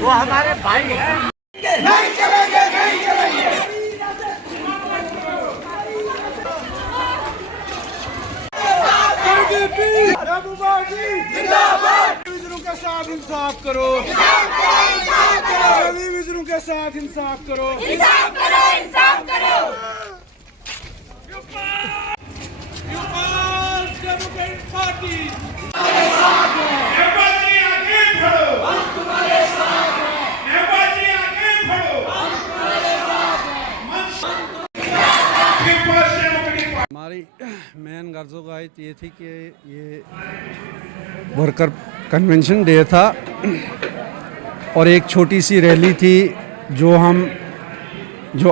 वो हमारे भाई हैं। नहीं चलेंगे, नहीं चलेंगे। जिंदाबाद। विजनों के साथ इंसाफ करो, रवि विजनों के साथ इंसाफ करो, इंसाफ करो, इंसाफ करो। डेमोक्रेटिक पार्टी हमारी मेन गर्ज़ोगायत ये थी कि ये वर्कर कन्वेंशन डे था और एक छोटी सी रैली थी जो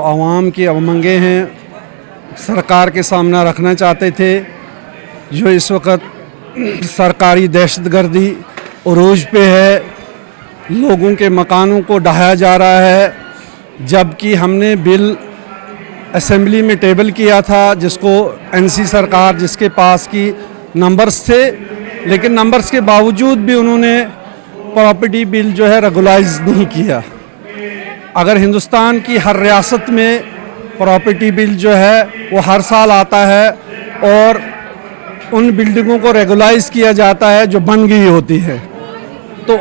आवाम की अवमंगे हैं सरकार के सामने रखना चाहते थे। जो इस वक्त सरकारी दहशतगर्दी उरूज पे है, लोगों के मकानों को ढहाया जा रहा है, जबकि हमने बिल असेंबली में टेबल किया था जिसको एनसी सरकार जिसके पास की नंबर्स थे, लेकिन नंबर्स के बावजूद भी उन्होंने प्रॉपर्टी बिल जो है रेगुलाइज नहीं किया। अगर हिंदुस्तान की हर रियासत में प्रॉपर्टी बिल जो है वो हर साल आता है और उन बिल्डिंगों को रेगुलाइज किया जाता है जो बन गई होती है, तो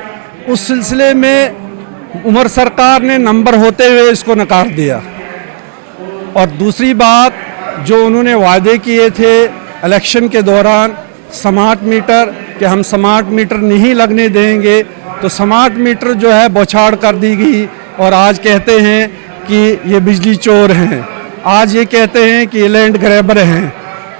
उस सिलसिले में उमर सरकार ने नंबर होते हुए इसको नकार दिया। और दूसरी बात, जो उन्होंने वादे किए थे इलेक्शन के दौरान स्मार्ट मीटर कि हम स्मार्ट मीटर नहीं लगने देंगे, तो स्मार्ट मीटर जो है बौछार कर दी गई और आज कहते हैं कि ये बिजली चोर हैं, आज ये कहते हैं कि ये लैंड ग्रैबर हैं।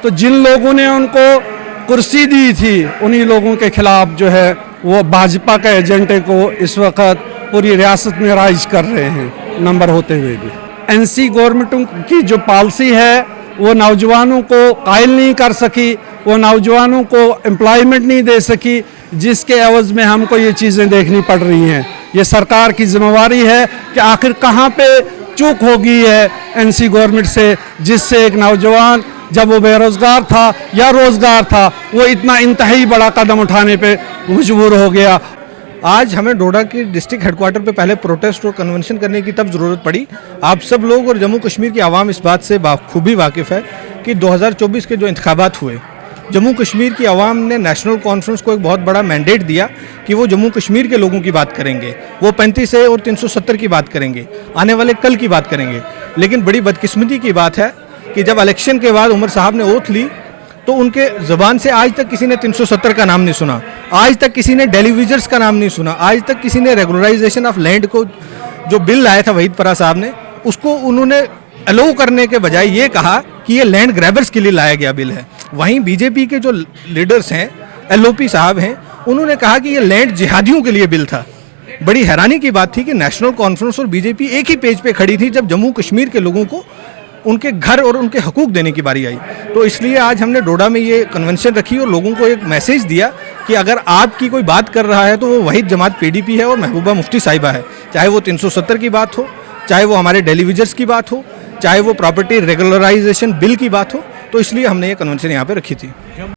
तो जिन लोगों ने उनको कुर्सी दी थी उन्हीं लोगों के खिलाफ जो है वो भाजपा के एजेंडे को इस वक्त पूरी रियासत में राइज कर रहे हैं नंबर होते हुए भी। एनसी गवर्नमेंट की जो पॉलिसी है वो नौजवानों को कायल नहीं कर सकी, वो नौजवानों को एम्प्लॉयमेंट नहीं दे सकी, जिसके एवज में हमको ये चीज़ें देखनी पड़ रही हैं। ये सरकार की जिम्मेवारी है कि आखिर कहाँ पे चूक हो गई है एनसी गवर्नमेंट से, जिससे एक नौजवान जब वो बेरोज़गार था या रोज़गार था वो इतना इंतहाई बड़ा कदम उठाने पे मजबूर हो गया। आज हमें डोडा की डिस्ट्रिक्ट हेडक्वार्टर पे पहले प्रोटेस्ट और कन्वेंशन करने की तब ज़रूरत पड़ी। आप सब लोग और जम्मू कश्मीर की आवाम इस बात से खूबी वाकिफ़ है कि 2024 के जो इंतखाबात हुए, जम्मू कश्मीर की आवाम ने नेशनल कॉन्फ्रेंस को एक बहुत बड़ा मैंडेट दिया कि वो जम्मू कश्मीर के लोगों की बात करेंगे, वो 35 और 370 की बात करेंगे, आने वाले कल की बात करेंगे। लेकिन बड़ी बदकिस्मती की बात है कि जब इलेक्शन के बाद उमर साहब ने ओथ ली तो उनके ज़बान से आज तक किसी ने 370 का नाम नहीं सुना, आज तक किसी ने डेलीविजर्स का नाम नहीं सुना, आज तक किसी ने रेगुलराइजेशन ऑफ लैंड को जो बिल लाया था वहीद परा साहब ने, उसको उन्होंने अलाउ करने के बजाय ये कहा कि ये लैंड ग्रैबर्स के लिए लाया गया बिल है। वहीं बीजेपी के जो लीडर्स हैं, एलओपी साहब हैं, उन्होंने कहा कि ये लैंड जिहादियों के लिए बिल था। बड़ी हैरानी की बात थी कि नेशनल कॉन्फ्रेंस और बीजेपी एक ही पेज पे खड़ी थी जब जम्मू कश्मीर के लोगों को उनके घर और उनके हकूक़ देने की बारी आई। तो इसलिए आज हमने डोडा में ये कन्वेंशन रखी और लोगों को एक मैसेज दिया कि अगर आपकी कोई बात कर रहा है तो वो वहीद जमात पीडीपी है और महबूबा मुफ्ती साहिबा है, चाहे वो 370 की बात हो, चाहे वो हमारे डेलीविजर्स की बात हो, चाहे वो प्रॉपर्टी रेगुलराइजेशन बिल की बात हो। तो इसलिए हमने ये कन्वेंशन यहाँ पे रखी थी।